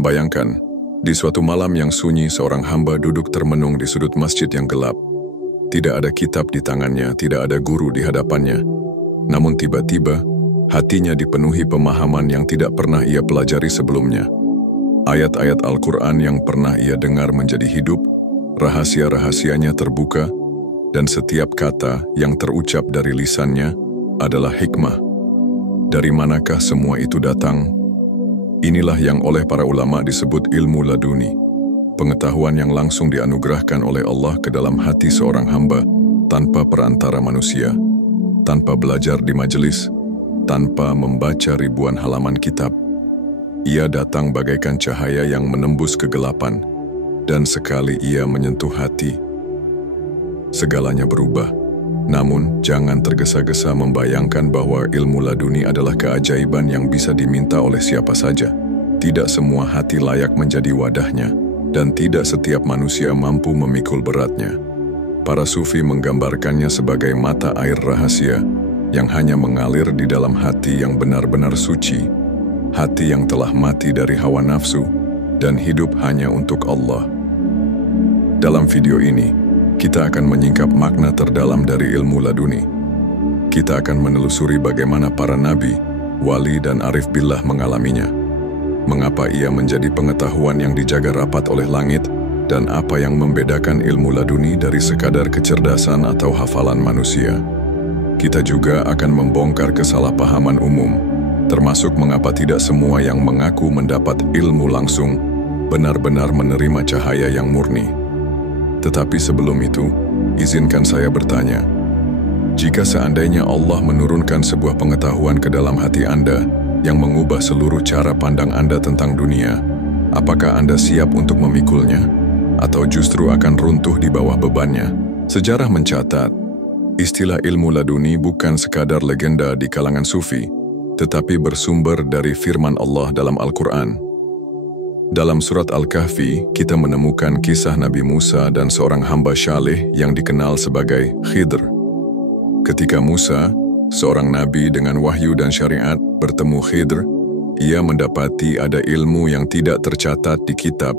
Bayangkan, di suatu malam yang sunyi seorang hamba duduk termenung di sudut masjid yang gelap. Tidak ada kitab di tangannya, tidak ada guru di hadapannya. Namun tiba-tiba, hatinya dipenuhi pemahaman yang tidak pernah ia pelajari sebelumnya. Ayat-ayat Al-Quran yang pernah ia dengar menjadi hidup, rahasia-rahasianya terbuka, dan setiap kata yang terucap dari lisannya adalah hikmah. Dari manakah semua itu datang? Inilah yang oleh para ulama disebut ilmu laduni, pengetahuan yang langsung dianugerahkan oleh Allah ke dalam hati seorang hamba tanpa perantara manusia, tanpa belajar di majelis, tanpa membaca ribuan halaman kitab. Ia datang bagaikan cahaya yang menembus kegelapan, dan sekali ia menyentuh hati, segalanya berubah. Namun, jangan tergesa-gesa membayangkan bahwa ilmu laduni adalah keajaiban yang bisa diminta oleh siapa saja. Tidak semua hati layak menjadi wadahnya, dan tidak setiap manusia mampu memikul beratnya. Para sufi menggambarkannya sebagai mata air rahasia yang hanya mengalir di dalam hati yang benar-benar suci, hati yang telah mati dari hawa nafsu dan hidup hanya untuk Allah. Dalam video ini, kita akan menyingkap makna terdalam dari ilmu laduni. Kita akan menelusuri bagaimana para nabi, wali dan arif billah mengalaminya. Mengapa ia menjadi pengetahuan yang dijaga rapat oleh langit, dan apa yang membedakan ilmu laduni dari sekadar kecerdasan atau hafalan manusia. Kita juga akan membongkar kesalahpahaman umum, termasuk mengapa tidak semua yang mengaku mendapat ilmu langsung benar-benar menerima cahaya yang murni. Tetapi sebelum itu, izinkan saya bertanya, jika seandainya Allah menurunkan sebuah pengetahuan ke dalam hati Anda yang mengubah seluruh cara pandang Anda tentang dunia, apakah Anda siap untuk memikulnya? Atau justru akan runtuh di bawah bebannya? Sejarah mencatat, istilah ilmu laduni bukan sekadar legenda di kalangan sufi, tetapi bersumber dari firman Allah dalam Al-Quran. Dalam surat Al-Kahfi, kita menemukan kisah Nabi Musa dan seorang hamba syaleh yang dikenal sebagai Khidr. Ketika Musa, seorang nabi dengan wahyu dan syariat, bertemu Khidr, ia mendapati ada ilmu yang tidak tercatat di kitab,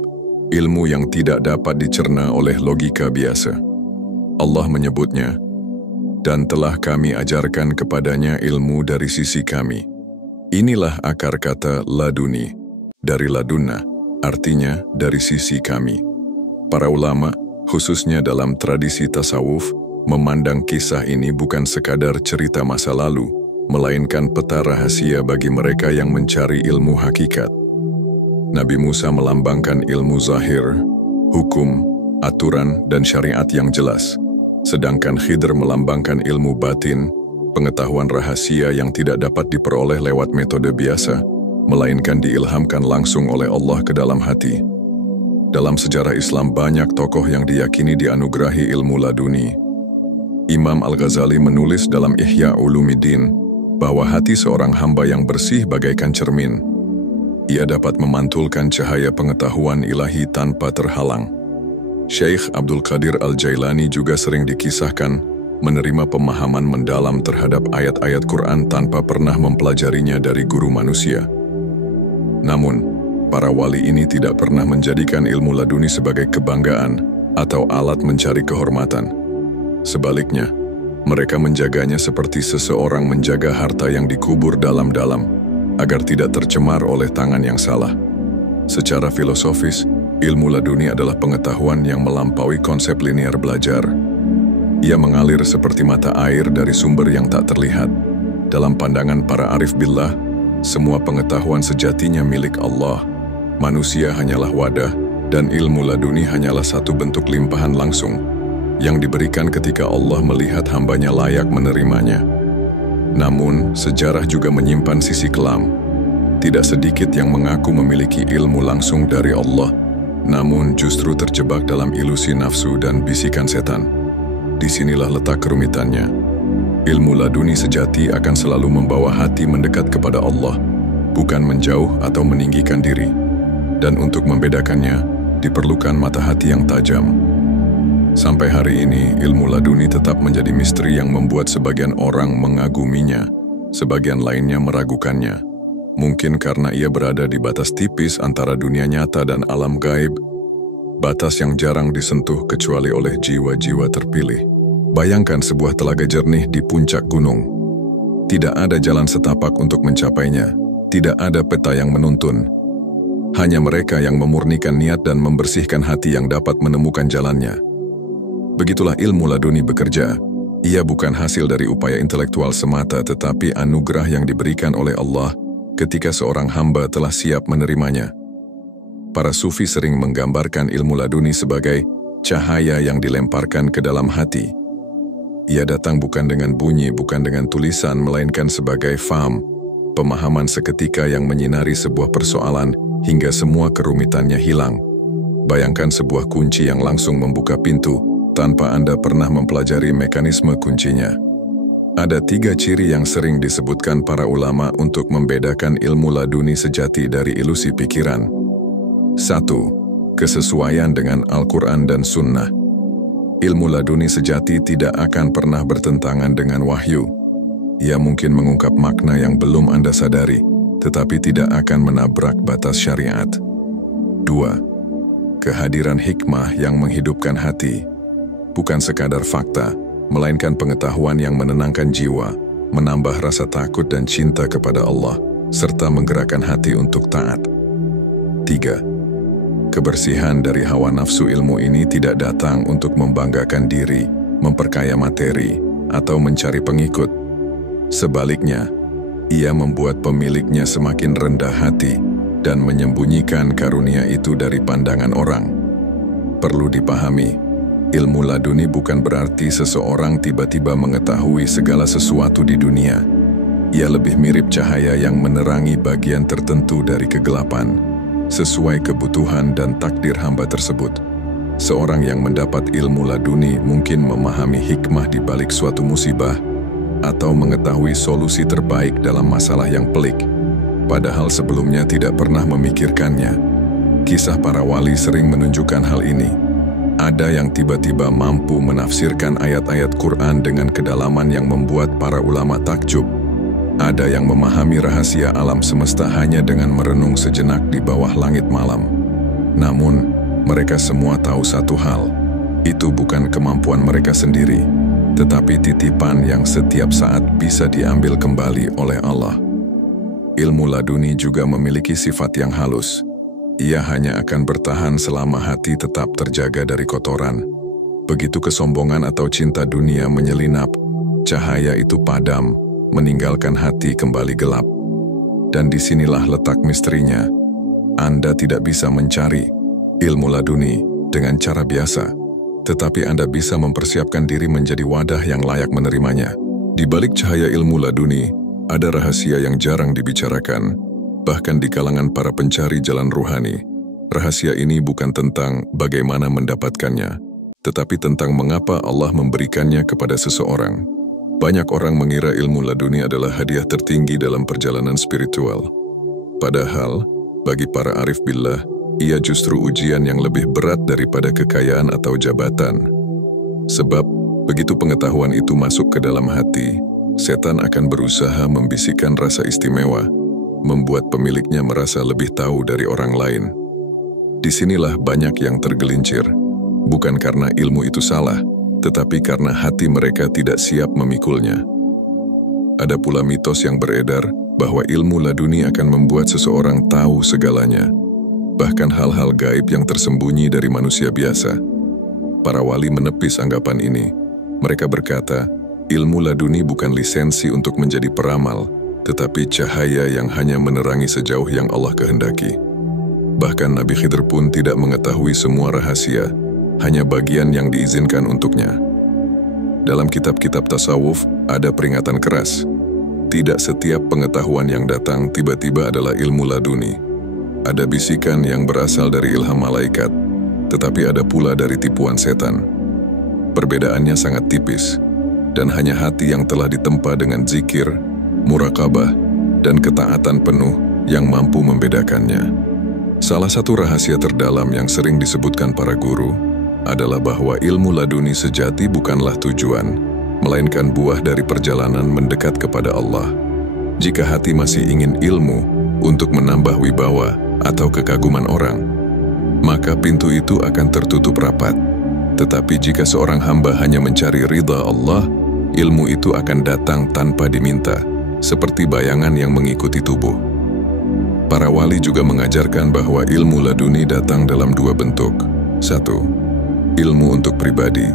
ilmu yang tidak dapat dicerna oleh logika biasa. Allah menyebutnya, "Dan telah kami ajarkan kepadanya ilmu dari sisi kami." Inilah akar kata laduni, dari ladunna, artinya dari sisi kami. Para ulama, khususnya dalam tradisi tasawuf, memandang kisah ini bukan sekadar cerita masa lalu, melainkan peta rahasia bagi mereka yang mencari ilmu hakikat. Nabi Musa melambangkan ilmu zahir, hukum, aturan, dan syariat yang jelas, sedangkan Khidr melambangkan ilmu batin, pengetahuan rahasia yang tidak dapat diperoleh lewat metode biasa, melainkan diilhamkan langsung oleh Allah ke dalam hati. Dalam sejarah Islam banyak tokoh yang diyakini dianugerahi ilmu laduni. Imam Al-Ghazali menulis dalam Ihya Ulumuddin bahwa hati seorang hamba yang bersih bagaikan cermin. Ia dapat memantulkan cahaya pengetahuan ilahi tanpa terhalang. Syekh Abdul Qadir Al-Jailani juga sering dikisahkan menerima pemahaman mendalam terhadap ayat-ayat Quran tanpa pernah mempelajarinya dari guru manusia. Namun, para wali ini tidak pernah menjadikan ilmu laduni sebagai kebanggaan atau alat mencari kehormatan. Sebaliknya, mereka menjaganya seperti seseorang menjaga harta yang dikubur dalam-dalam, agar tidak tercemar oleh tangan yang salah. Secara filosofis, ilmu laduni adalah pengetahuan yang melampaui konsep linear belajar. Ia mengalir seperti mata air dari sumber yang tak terlihat. Dalam pandangan para arif billah, semua pengetahuan sejatinya milik Allah. Manusia hanyalah wadah, dan ilmu laduni hanyalah satu bentuk limpahan langsung yang diberikan ketika Allah melihat hambanya layak menerimanya. Namun, sejarah juga menyimpan sisi kelam. Tidak sedikit yang mengaku memiliki ilmu langsung dari Allah, namun justru terjebak dalam ilusi nafsu dan bisikan setan. Disinilah letak kerumitannya. Ilmu laduni sejati akan selalu membawa hati mendekat kepada Allah, bukan menjauh atau meninggikan diri. Dan untuk membedakannya, diperlukan mata hati yang tajam. Sampai hari ini, ilmu laduni tetap menjadi misteri yang membuat sebagian orang mengaguminya, sebagian lainnya meragukannya. Mungkin karena ia berada di batas tipis antara dunia nyata dan alam gaib, batas yang jarang disentuh kecuali oleh jiwa-jiwa terpilih. Bayangkan sebuah telaga jernih di puncak gunung. Tidak ada jalan setapak untuk mencapainya, tidak ada peta yang menuntun. Hanya mereka yang memurnikan niat dan membersihkan hati yang dapat menemukan jalannya. Begitulah ilmu laduni bekerja. Ia bukan hasil dari upaya intelektual semata, tetapi anugerah yang diberikan oleh Allah ketika seorang hamba telah siap menerimanya. Para sufi sering menggambarkan ilmu laduni sebagai cahaya yang dilemparkan ke dalam hati. Ia datang bukan dengan bunyi, bukan dengan tulisan, melainkan sebagai faham, pemahaman seketika yang menyinari sebuah persoalan hingga semua kerumitannya hilang. Bayangkan sebuah kunci yang langsung membuka pintu tanpa Anda pernah mempelajari mekanisme kuncinya. Ada 3 ciri yang sering disebutkan para ulama untuk membedakan ilmu laduni sejati dari ilusi pikiran. 1. Kesesuaian dengan Al-Quran dan Sunnah. Ilmu laduni sejati tidak akan pernah bertentangan dengan wahyu. Ia mungkin mengungkap makna yang belum Anda sadari, tetapi tidak akan menabrak batas syariat. 2. Kehadiran hikmah yang menghidupkan hati. Bukan sekadar fakta, melainkan pengetahuan yang menenangkan jiwa, menambah rasa takut dan cinta kepada Allah, serta menggerakkan hati untuk taat. 3. Kebersihan dari hawa nafsu. Ilmu ini tidak datang untuk membanggakan diri, memperkaya materi, atau mencari pengikut. Sebaliknya, ia membuat pemiliknya semakin rendah hati dan menyembunyikan karunia itu dari pandangan orang. Perlu dipahami, ilmu laduni bukan berarti seseorang tiba-tiba mengetahui segala sesuatu di dunia. Ia lebih mirip cahaya yang menerangi bagian tertentu dari kegelapan, sesuai kebutuhan dan takdir hamba tersebut. Seorang yang mendapat ilmu laduni mungkin memahami hikmah di balik suatu musibah atau mengetahui solusi terbaik dalam masalah yang pelik, padahal sebelumnya tidak pernah memikirkannya. Kisah para wali sering menunjukkan hal ini. Ada yang tiba-tiba mampu menafsirkan ayat-ayat Quran dengan kedalaman yang membuat para ulama takjub. Ada yang memahami rahasia alam semesta hanya dengan merenung sejenak di bawah langit malam. Namun, mereka semua tahu satu hal, itu bukan kemampuan mereka sendiri, tetapi titipan yang setiap saat bisa diambil kembali oleh Allah. Ilmu laduni juga memiliki sifat yang halus. Ia hanya akan bertahan selama hati tetap terjaga dari kotoran. Begitu kesombongan atau cinta dunia menyelinap, cahaya itu padam, meninggalkan hati kembali gelap. Dan disinilah letak misterinya. Anda tidak bisa mencari ilmu laduni dengan cara biasa, tetapi Anda bisa mempersiapkan diri menjadi wadah yang layak menerimanya. Di balik cahaya ilmu laduni, ada rahasia yang jarang dibicarakan, bahkan di kalangan para pencari jalan ruhani. Rahasia ini bukan tentang bagaimana mendapatkannya, tetapi tentang mengapa Allah memberikannya kepada seseorang. Banyak orang mengira ilmu laduni adalah hadiah tertinggi dalam perjalanan spiritual. Padahal, bagi para arif billah, ia justru ujian yang lebih berat daripada kekayaan atau jabatan. Sebab, begitu pengetahuan itu masuk ke dalam hati, setan akan berusaha membisikkan rasa istimewa, membuat pemiliknya merasa lebih tahu dari orang lain. Disinilah banyak yang tergelincir, bukan karena ilmu itu salah, tetapi karena hati mereka tidak siap memikulnya. Ada pula mitos yang beredar bahwa ilmu laduni akan membuat seseorang tahu segalanya, bahkan hal-hal gaib yang tersembunyi dari manusia biasa. Para wali menepis anggapan ini. Mereka berkata, ilmu laduni bukan lisensi untuk menjadi peramal, tetapi cahaya yang hanya menerangi sejauh yang Allah kehendaki. Bahkan Nabi Khidir pun tidak mengetahui semua rahasia, hanya bagian yang diizinkan untuknya. Dalam kitab-kitab tasawuf ada peringatan keras. Tidak setiap pengetahuan yang datang tiba-tiba adalah ilmu laduni. Ada bisikan yang berasal dari ilham malaikat, tetapi ada pula dari tipuan setan. Perbedaannya sangat tipis, dan hanya hati yang telah ditempa dengan zikir, muraqabah, dan ketaatan penuh yang mampu membedakannya. Salah satu rahasia terdalam yang sering disebutkan para guru adalah bahwa ilmu laduni sejati bukanlah tujuan, melainkan buah dari perjalanan mendekat kepada Allah. Jika hati masih ingin ilmu, untuk menambah wibawa atau kekaguman orang, maka pintu itu akan tertutup rapat. Tetapi jika seorang hamba hanya mencari ridha Allah, ilmu itu akan datang tanpa diminta, seperti bayangan yang mengikuti tubuh. Para wali juga mengajarkan bahwa ilmu laduni datang dalam dua bentuk. 1. Ilmu untuk pribadi,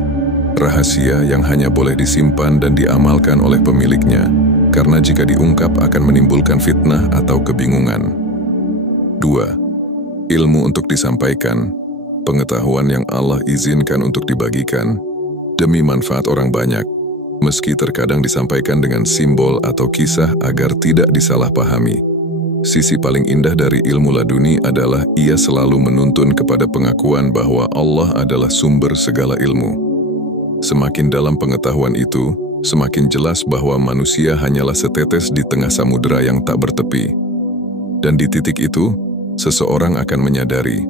rahasia yang hanya boleh disimpan dan diamalkan oleh pemiliknya, karena jika diungkap akan menimbulkan fitnah atau kebingungan. 2. Ilmu untuk disampaikan, pengetahuan yang Allah izinkan untuk dibagikan demi manfaat orang banyak, meski terkadang disampaikan dengan simbol atau kisah agar tidak disalahpahami. Sisi paling indah dari ilmu laduni adalah ia selalu menuntun kepada pengakuan bahwa Allah adalah sumber segala ilmu. Semakin dalam pengetahuan itu, semakin jelas bahwa manusia hanyalah setetes di tengah samudera yang tak bertepi. Dan di titik itu, seseorang akan menyadari,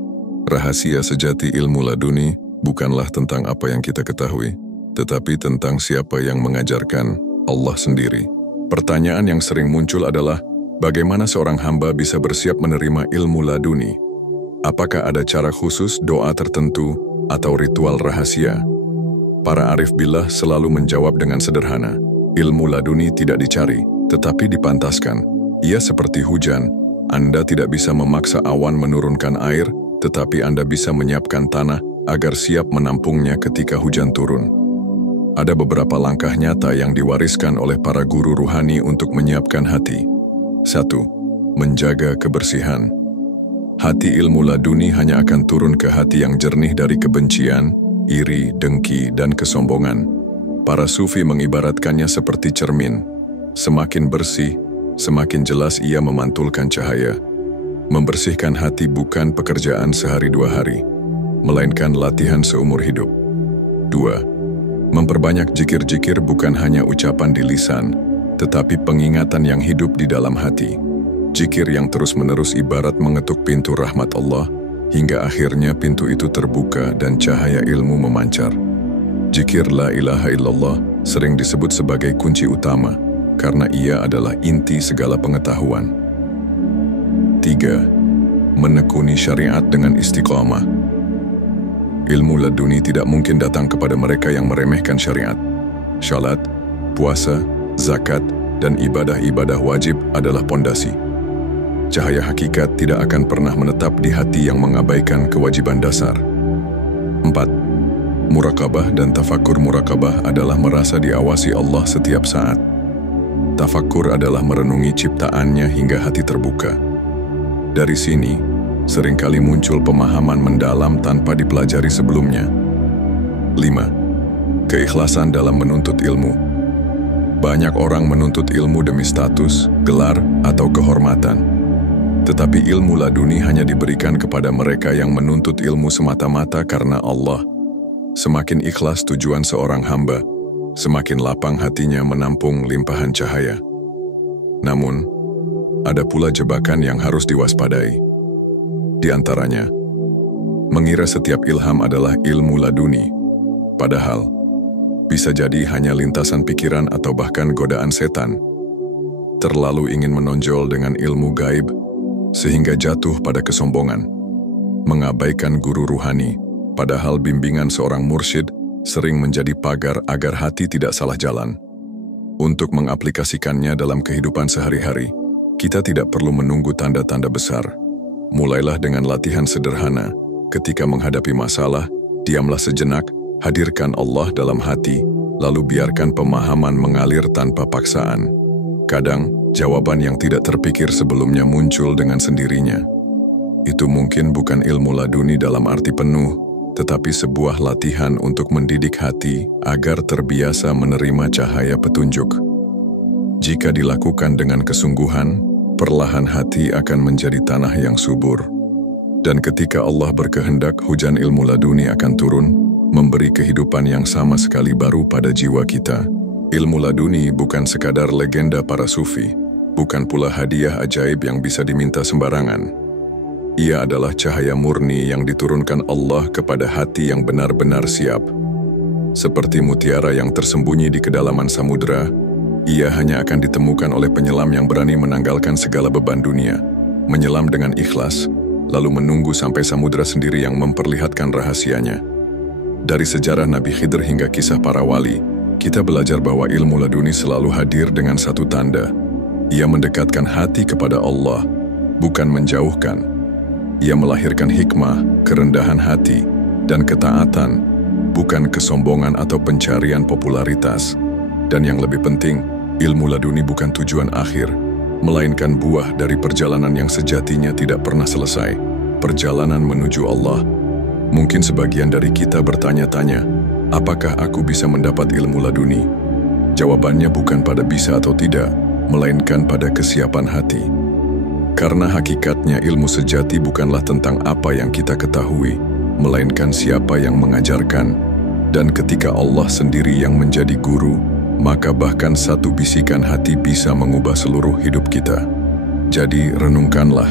rahasia sejati ilmu laduni bukanlah tentang apa yang kita ketahui, tetapi tentang siapa yang mengajarkan, Allah sendiri. Pertanyaan yang sering muncul adalah, bagaimana seorang hamba bisa bersiap menerima ilmu laduni? Apakah ada cara khusus, doa tertentu, atau ritual rahasia? Para arif billah selalu menjawab dengan sederhana, ilmu laduni tidak dicari, tetapi dipantaskan. Ia seperti hujan, Anda tidak bisa memaksa awan menurunkan air, tetapi Anda bisa menyiapkan tanah agar siap menampungnya ketika hujan turun. Ada beberapa langkah nyata yang diwariskan oleh para guru ruhani untuk menyiapkan hati. 1. Menjaga kebersihan. Hati ilmu laduni hanya akan turun ke hati yang jernih dari kebencian, iri, dengki, dan kesombongan. Para sufi mengibaratkannya seperti cermin. Semakin bersih, semakin jelas ia memantulkan cahaya. Membersihkan hati bukan pekerjaan sehari dua hari, melainkan latihan seumur hidup. 2. Memperbanyak zikir-zikir bukan hanya ucapan di lisan, tetapi pengingatan yang hidup di dalam hati. Zikir yang terus-menerus ibarat mengetuk pintu rahmat Allah, hingga akhirnya pintu itu terbuka dan cahaya ilmu memancar. Zikir la ilaha illallah sering disebut sebagai kunci utama, karena ia adalah inti segala pengetahuan. 3. Menekuni syariat dengan istiqamah. Ilmu laduni tidak mungkin datang kepada mereka yang meremehkan syariat. Salat, puasa, zakat, dan ibadah-ibadah wajib adalah pondasi. Cahaya hakikat tidak akan pernah menetap di hati yang mengabaikan kewajiban dasar. 4. Muraqabah dan tafakkur. Muraqabah adalah merasa diawasi Allah setiap saat. Tafakkur adalah merenungi ciptaannya hingga hati terbuka. Dari sini, seringkali muncul pemahaman mendalam tanpa dipelajari sebelumnya. 5. Keikhlasan dalam menuntut ilmu. Banyak orang menuntut ilmu demi status, gelar, atau kehormatan. Tetapi ilmu laduni hanya diberikan kepada mereka yang menuntut ilmu semata-mata karena Allah. Semakin ikhlas tujuan seorang hamba, semakin lapang hatinya menampung limpahan cahaya. Namun, ada pula jebakan yang harus diwaspadai. Di antaranya, mengira setiap ilham adalah ilmu laduni, padahal bisa jadi hanya lintasan pikiran atau bahkan godaan setan. Terlalu ingin menonjol dengan ilmu gaib, sehingga jatuh pada kesombongan. Mengabaikan guru ruhani, padahal bimbingan seorang mursyid sering menjadi pagar agar hati tidak salah jalan. Untuk mengaplikasikannya dalam kehidupan sehari-hari, kita tidak perlu menunggu tanda-tanda besar. Mulailah dengan latihan sederhana. Ketika menghadapi masalah, diamlah sejenak, hadirkan Allah dalam hati, lalu biarkan pemahaman mengalir tanpa paksaan. Kadang, jawaban yang tidak terpikir sebelumnya muncul dengan sendirinya. Itu mungkin bukan ilmu laduni dalam arti penuh, tetapi sebuah latihan untuk mendidik hati agar terbiasa menerima cahaya petunjuk. Jika dilakukan dengan kesungguhan, perlahan hati akan menjadi tanah yang subur. Dan ketika Allah berkehendak, hujan ilmu laduni akan turun, memberi kehidupan yang sama sekali baru pada jiwa kita. Ilmu laduni bukan sekadar legenda para sufi, bukan pula hadiah ajaib yang bisa diminta sembarangan. Ia adalah cahaya murni yang diturunkan Allah kepada hati yang benar-benar siap. Seperti mutiara yang tersembunyi di kedalaman samudera, ia hanya akan ditemukan oleh penyelam yang berani menanggalkan segala beban dunia. menyelam dengan ikhlas, lalu menunggu sampai samudera sendiri yang memperlihatkan rahasianya. Dari sejarah Nabi Khidir hingga kisah para wali, kita belajar bahwa ilmu laduni selalu hadir dengan satu tanda. Ia mendekatkan hati kepada Allah, bukan menjauhkan. Ia melahirkan hikmah, kerendahan hati, dan ketaatan, bukan kesombongan atau pencarian popularitas. Dan yang lebih penting, ilmu laduni bukan tujuan akhir, melainkan buah dari perjalanan yang sejatinya tidak pernah selesai, perjalanan menuju Allah. Mungkin sebagian dari kita bertanya-tanya, apakah aku bisa mendapat ilmu laduni? Jawabannya bukan pada bisa atau tidak, melainkan pada kesiapan hati. Karena hakikatnya ilmu sejati bukanlah tentang apa yang kita ketahui, melainkan siapa yang mengajarkan. Dan ketika Allah sendiri yang menjadi guru, maka bahkan satu bisikan hati bisa mengubah seluruh hidup kita. Jadi renungkanlah,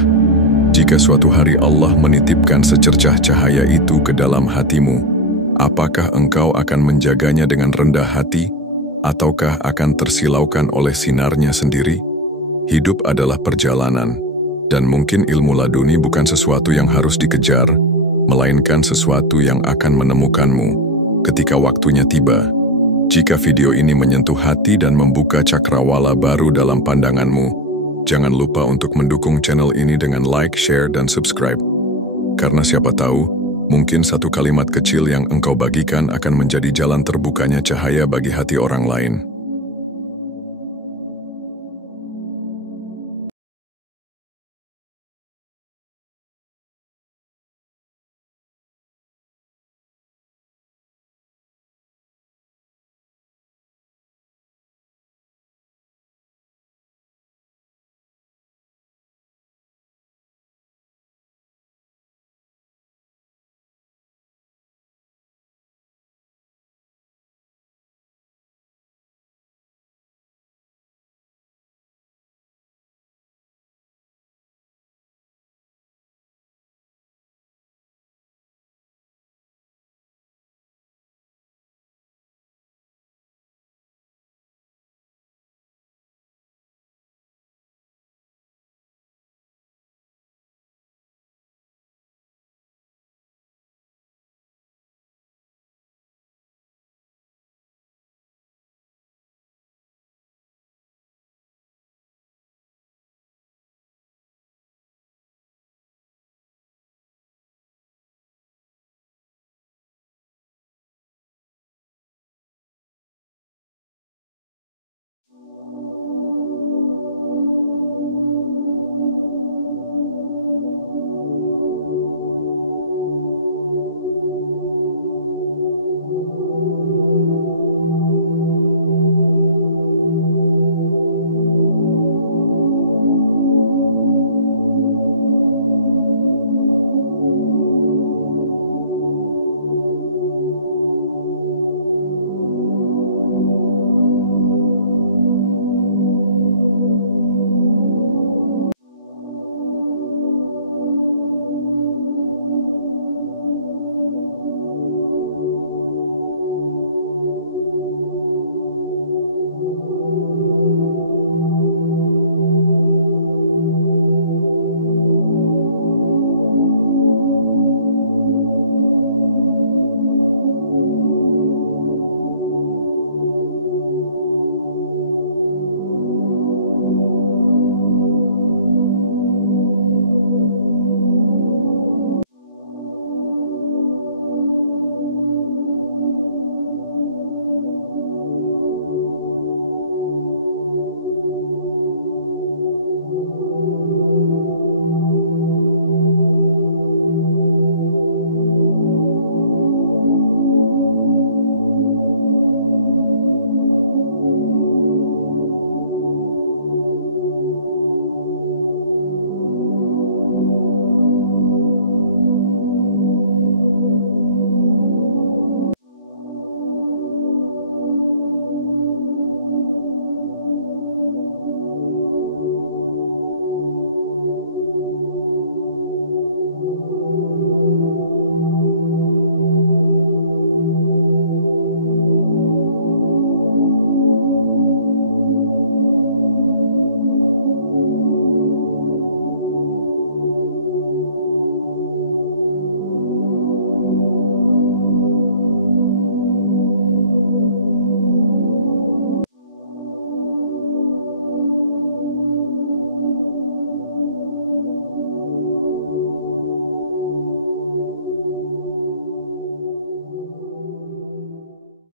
jika suatu hari Allah menitipkan secercah cahaya itu ke dalam hatimu, apakah engkau akan menjaganya dengan rendah hati, ataukah akan tersilaukan oleh sinarnya sendiri? Hidup adalah perjalanan, dan mungkin ilmu laduni bukan sesuatu yang harus dikejar, melainkan sesuatu yang akan menemukanmu ketika waktunya tiba. Jika video ini menyentuh hati dan membuka cakrawala baru dalam pandanganmu, jangan lupa untuk mendukung channel ini dengan like, share, dan subscribe. Karena siapa tahu, mungkin satu kalimat kecil yang engkau bagikan akan menjadi jalan terbukanya cahaya bagi hati orang lain.